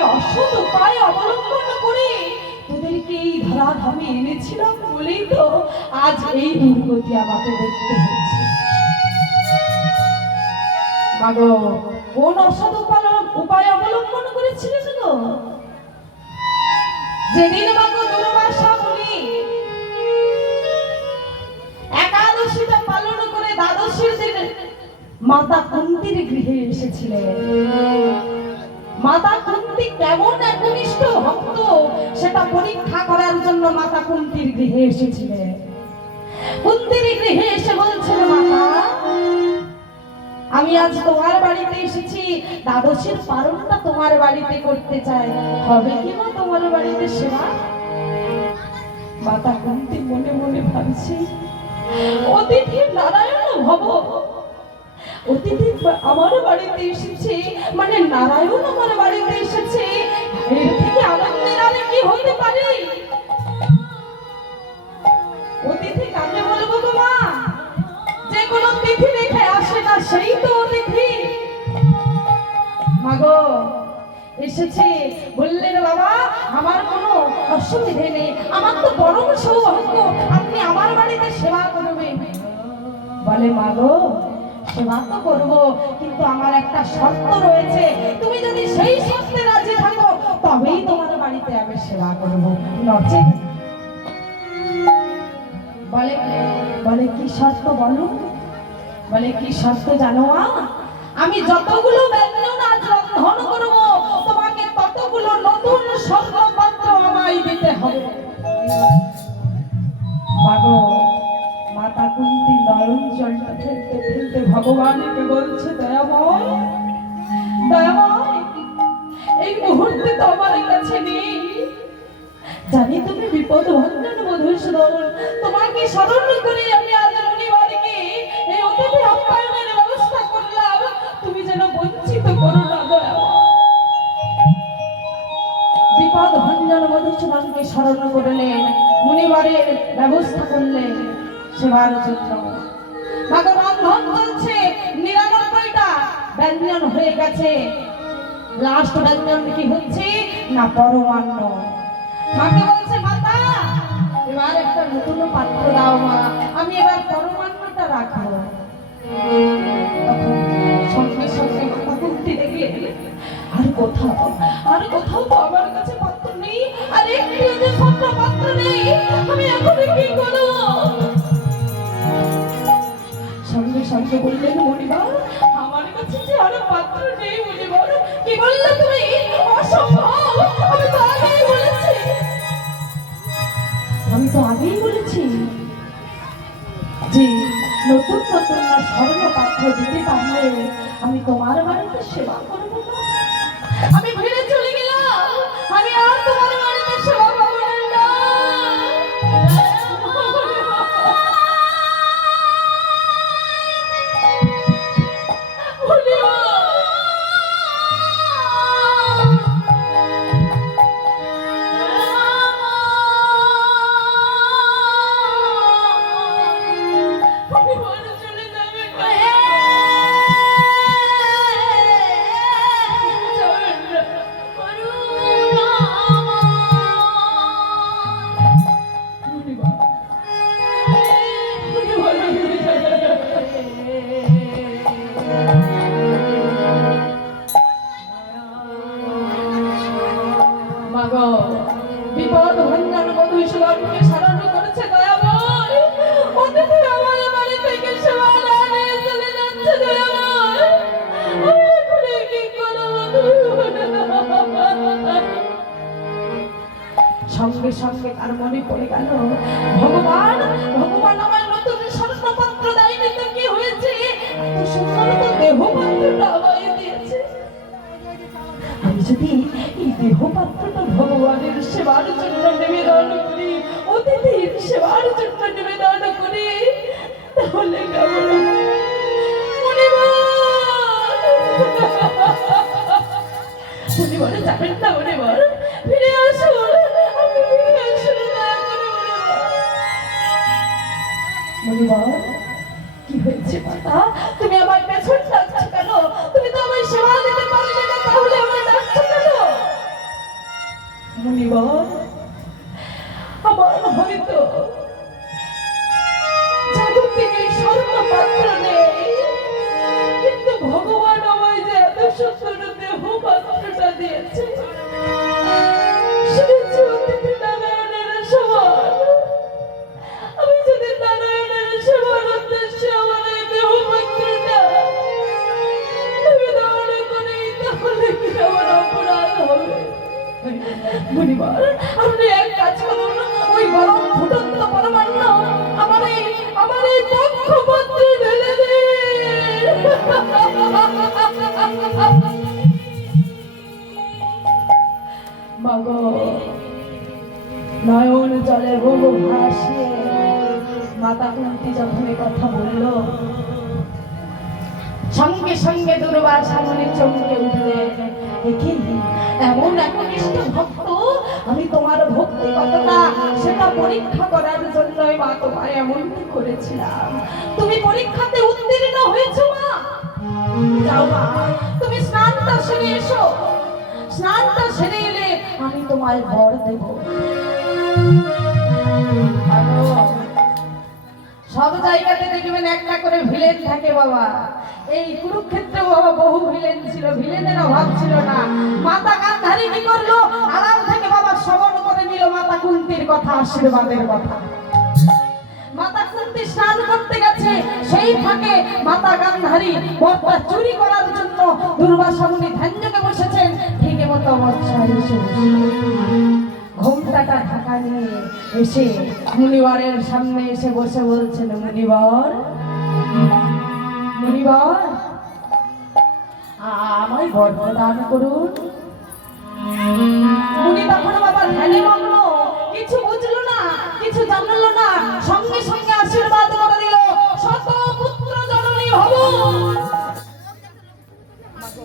আমি অসৎ উপায় অবলম্বন করে তোদেরকে এই ধরাধামে এনেছিলাম বলেই তো আজ এই দুর্গতি আমাকে দেখতে হচ্ছে কোন অসৎ উপায় অবলম্বন করেছিলিস গো? যেদিন মাগো দুর্বাসা মুনি একাদশীটা পালন করে দ্বাদশীর দিন মাতা কুন্তির গৃহে এসেছিলেন। মাতা কুন্তি কেমন একনিষ্ঠ ভক্ত, সেটা পরীক্ষা করার জন্য মাতা কুন্তির গৃহে এসেছিলেন কুন্তির গৃহে এসে বলছেন মাতা, আমি আজ তোমার বাড়িতে এসেছি। দ্বাদশীর পালনটা তোমার বাড়িতে করতে চাই। হবে কি মা তোমার বাড়িতে সেবা? মাতা কুন্তি মনে মনে ভাবছি, অতিথি নারায়ণ ভব অতিথি আমার বাড়িতে এসেছে মানে নারায়ণ আমার বাড়িতে এসেছে। এর থেকে আনন্দের আর কি হতে পারে? অতিথি কাকে বলব গো মা যে কোনো তিথি দেখে আসে না, সেই তো অতিথি। মাগো, এসেছে। বললেন বাবা, আমার কোনো অসুবিধে নেই। আমার তো পরম সৌভাগ্য, আপনি আমার বাড়িতে সেবা করবেন। বলে, মাগো সেবা তো করব, কিন্তু আমার একটা শর্ত রয়েছে। তুমি যদি সেই শর্তে রাজি থাকো, তবেই তোমার বাড়িতে আমি সেবা করব। নচেত। বলে বলে, কি শর্ত বলো? বলে, কি শর্ত জানো মা? আমি যতগুলো ব্যঞ্জন আজ রন্ধন করব, তোমাকে ততগুলো নতুন স্বর্ণপত্র স্মরণ করে আমি আজ ব্যবস্থা করলাম। তুমি যেন বঞ্চিত করো না বিপদ ভঞ্জন মধুসূদনকে স্মরণ করলেন। মুনিবারের ব্যবস্থা করলেন সেবার জন্য। মাগো রন্ধন নিরানব্বইটা ব্যঞ্জন হয়ে গেছে। লাস্ট ব্যঞ্জন কি হচ্ছে? না, পরমান্ন। মাকে বলছে মাতা? এবার একটা নতুন পাত্র দাও মা। আমি এবার পরমান্নটা রাখব। সঙ্গে বললেন মনিবার আমার কাছে যে আর পাত্র নেই মনিবার কি বললে তুমি? অসম্ভব আমি তো আগেই বলেছি আমি তো আগেই বলেছি যে নতুন নতুন না স্বর্ণ পাত্র দিতে পারলে আমি তোমার বাড়িতে সেবা করব আমি ফিরে চলে গেলাম। আমি আর তোমার বিপদ ভঞ্জন মধুসূদনকে স্মরণ করেছে দয়াময়। সঙ্গে সঙ্গে তার মনে পড়ে গেল, ভগবান ভগবান আমার নতুন স্বর্ণপত্র দেয়নি তো কি হয়েছে? আমায় দিয়েছে যদি এই দেহপাত্রটা ভগবানের সেবার জন্য নিবেদন করি। অতিথির সেবার জন্য নিবেদন করি। তাহলে কেমন। মুনিবার কি হয়েছে তুমি আমার পেছন মাগো, নয়ন জলে বহু ভাসিয়ে মাতা কুন্তি যখন কথা বলল, সঙ্গে সঙ্গে দুর্বার সামনে চমকে উঠলেন এ কি? এমন একনিষ্ঠ ভক্ত? আমি তোমার ভক্তি কতটা? সেটা পরীক্ষা করার জন্যই মা তোমার এমনটি করেছিলাম। তুমি পরীক্ষাতে উত্তীর্ণ হয়েছো মা। তুমি স্নানটা সেরে এসো। স্নানটা সেরে এলে আমি তোমায় বর দেব। সব জায়গাতে দেখবেন একটা করে ভিলেন থাকে বাবা। এই কুরুক্ষেত্রে বাবা বহু ভিলেন ছিল, ভিলেনের অভাব ছিল না। মাতা গান্ধারী কি করল? আড়াল থেকে বাবা শ্রবণ করে নিল, মাতা কুন্তির কথা, আশীর্বাদের কথা। স্নান করতে গেছে, সেই ফাঁকে মাতা গান্ধারী বরটা চুরি করার জন্য দুর্বাসা মুনি ধ্যানযোগে বসেছেন। ঠিক মতো ঘোমটাটা ঢাকা নিয়ে এসে মুনিবারের সামনে এসে বসে বলছেন, মুনিবর মুনিবর আমায় বর করুন।